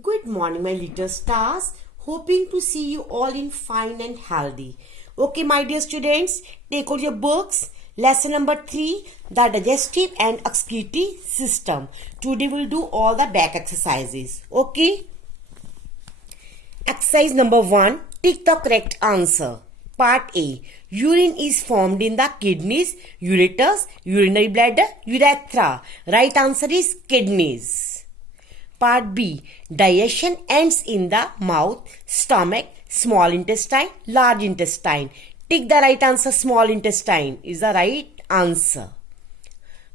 Good morning, my little stars. Hoping to see you all in fine and healthy. Okay, my dear students, take out your books. Lesson number 3, the digestive and excretory system. Today we'll do all the back exercises. Okay? Exercise number 1, tick the correct answer. Part A. Urine is formed in the kidneys, ureters, urinary bladder, urethra. Right answer is kidneys. Part B. Digestion ends in the mouth, stomach, small intestine, large intestine. Tick the right answer. Small intestine is the right answer.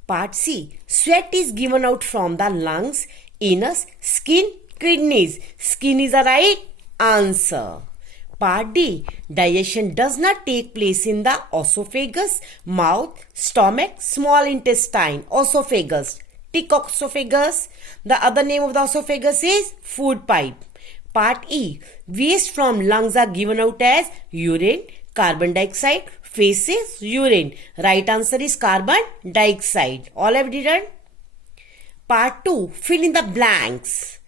Part C. Sweat is given out from the lungs, anus, skin, kidneys. Skin is the right answer. Part D. Digestion does not take place in the esophagus, mouth, stomach, small intestine. Esophagus. Tick esophagus. The other name of the esophagus is food pipe. Part E. Waste from lungs are given out as urine, carbon dioxide, faces, urine. Right answer is carbon dioxide. All have written. Part 2. Fill in the blanks.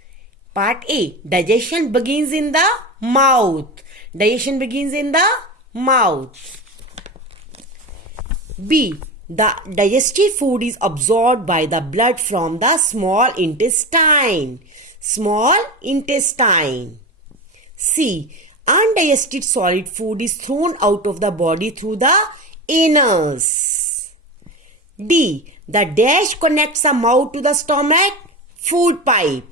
Part A. Digestion begins in the mouth. Digestion begins in the mouth. B. The digested food is absorbed by the blood from the small intestine. Small intestine. C. Undigested solid food is thrown out of the body through the anus. D. The dash connects the mouth to the stomach. Food pipe.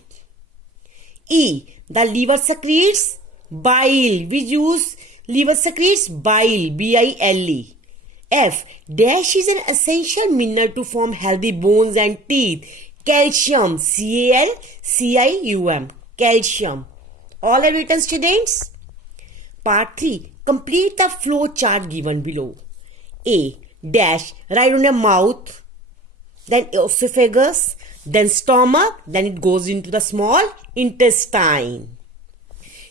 E. The liver secretes bile. We use liver secretes bile. B-I-L-E. F. Dash is an essential mineral to form healthy bones and teeth. Calcium. C-A-L-C-I-U-M. Calcium. All are written, students? Part 3. Complete the flow chart given below. A. Dash. Right on your mouth. Then esophagus. Then stomach. Then it goes into the small intestine.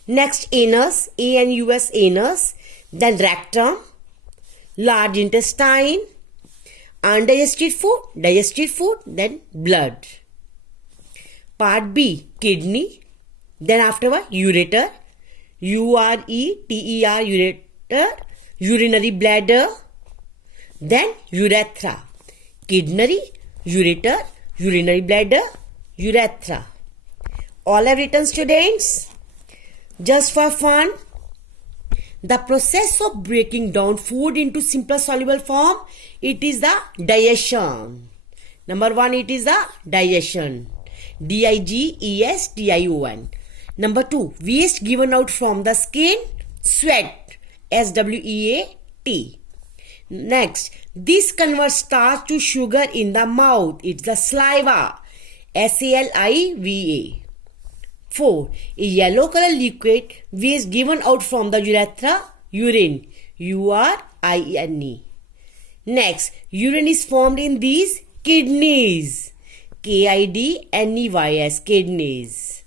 Next, anus. A-N-U-S, anus. Then rectum. Large intestine. Undigested food. Digested food. Then blood. Part B. Kidney. Then afterward, ureter. U-R-E-T-E-R, ureter. Urinary bladder. Then urethra. Kidney, ureter, urinary bladder, urethra. All have written, students? Just for fun, the process of breaking down food into simpler soluble form, it is the digestion. Number 1, it is the digestion. D-I-G-E-S-T-I-O-N. Number 2, waste given out from the skin, sweat. S-W-E-A-T. Next, this converts starch to sugar in the mouth. It's the saliva. S-A-L-I-V-A. 4. A yellow color liquid waste given out from the urethra, urine. U-R-I-N-E. Next, urine is formed in these kidneys. K-I-D-N-E-Y-S, kidneys.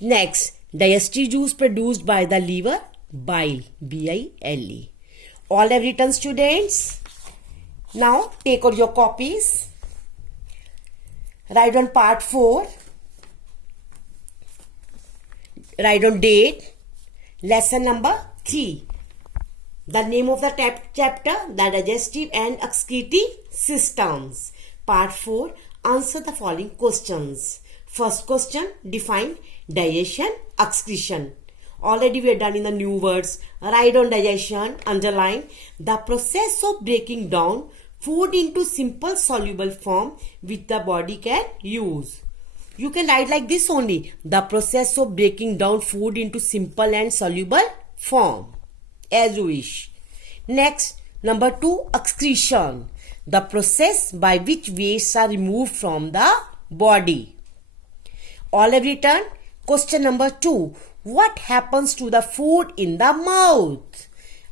Next, digestive juice produced by the liver, bile. B-I-L-E. All have written, students? Now, take out your copies. Write on part 4. Write on date. Lesson number 3. The name of the chapter, the digestive and excretory systems. Part 4. Answer the following questions. First question, define digestion, excretion. Already we are done in the new words. Write on digestion, underline the process of breaking down food into simple soluble form which the body can use. You can write like this only. The process of breaking down food into simple and soluble form. As you wish. Next, number 2, excretion. The process by which wastes are removed from the body. All have written. Question number 2. What happens to the food in the mouth?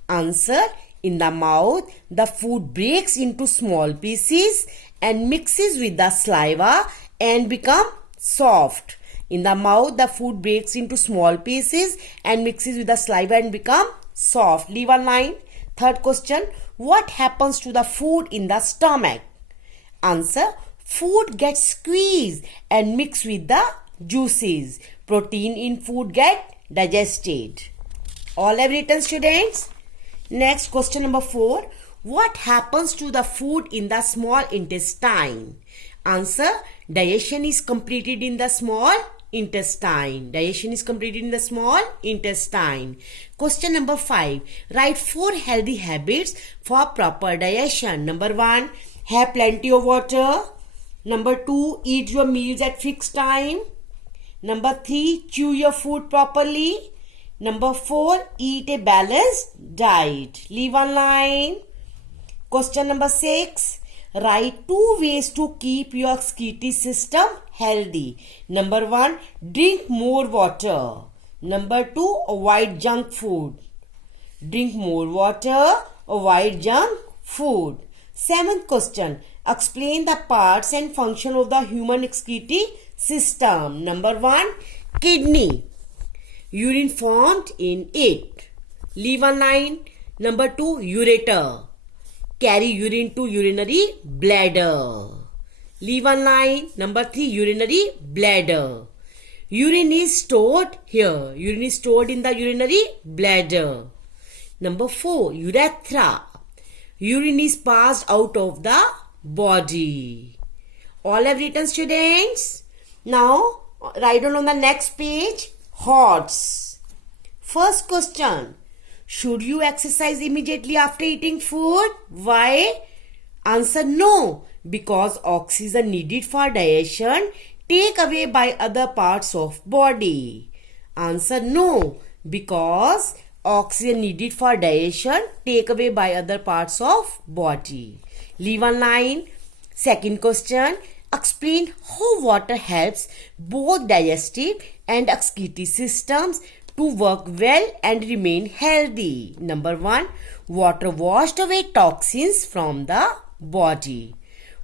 Answer. In the mouth, the food breaks into small pieces and mixes with the saliva and become soft. In the mouth, the food breaks into small pieces and mixes with the saliva and become soft. Leave a line. Third question. What happens to the food in the stomach? Answer. Food gets squeezed and mixed with the juices. Protein in food get digested. All have written, students? Next, question number 4. What happens to the food in the small intestine? Answer, digestion is completed in the small intestine. Digestion is completed in the small intestine. Question number 5. Write 4 healthy habits for proper digestion. Number 1, have plenty of water. Number 2, eat your meals at fixed time. Number 3, chew your food properly. Number 4, eat a balanced diet. Leave one line. Question number 6. Write 2 ways to keep your excretory system healthy. Number 1, drink more water. Number 2, avoid junk food. Drink more water, avoid junk food. 7th question. Explain the parts and function of the human excretory system. Number 1, kidney. Urine formed in it. Leave one line. Number 2, ureter. Carry urine to urinary bladder. Leave one line. Number 3, urinary bladder. Urine is stored here. Urine is stored in the urinary bladder. Number 4, urethra. Urine is passed out of the body. All have written, students? Now, write on the next page. Hordes. First question. Should you exercise immediately after eating food? Why? Answer, no. Because oxygen needed for digestion take away by other parts of body. Answer, no. Because oxygen needed for digestion take away by other parts of body. Leave one line. Second question. Explain how water helps both digestive and excretory systems to work well and remain healthy. Number 1, water washed away toxins from the body.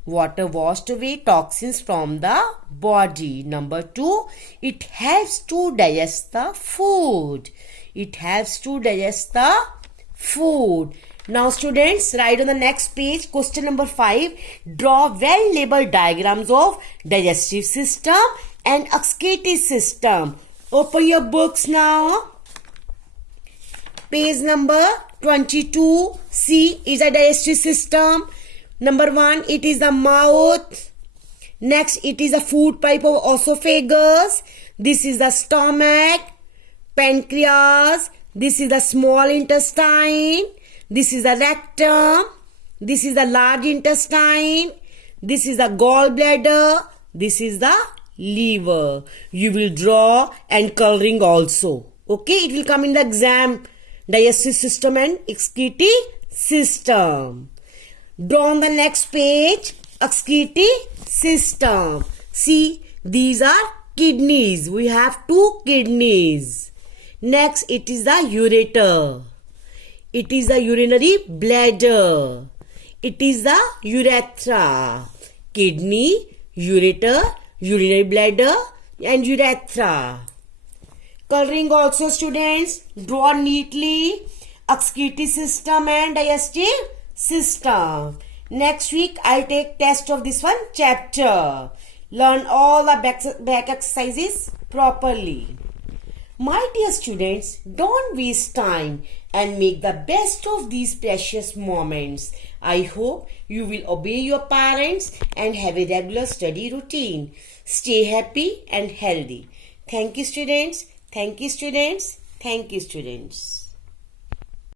Water washed away toxins from the body. Number 2, it helps to digest the food. It helps to digest the food. Now students, write on the next page, question number 5. Draw well-labeled diagrams of digestive system and excretory system. Open your books now. Page number 22. C is a digestive system. Number 1, it is the mouth. Next, it is the food pipe of esophagus. This is the stomach, pancreas. This is the small intestine. This is the rectum. This is the large intestine. This is the gallbladder. This is the liver. You will draw and coloring also. Okay, it will come in the exam. Digestive system and excretory system. Draw on the next page. Excretory system. See, these are kidneys. We have 2 kidneys. Next, it is the ureter. It is the urinary bladder. It is the urethra. Kidney, ureter, urinary bladder and urethra. Coloring also, students. Draw neatly. Excretory system and digestive system. Next week I'll take test of this one chapter. Learn all the back exercises properly. My dear students, don't waste time and make the best of these precious moments. I hope you will obey your parents and have a regular study routine. Stay happy and healthy. Thank you, students. Thank you, students. Thank you, students.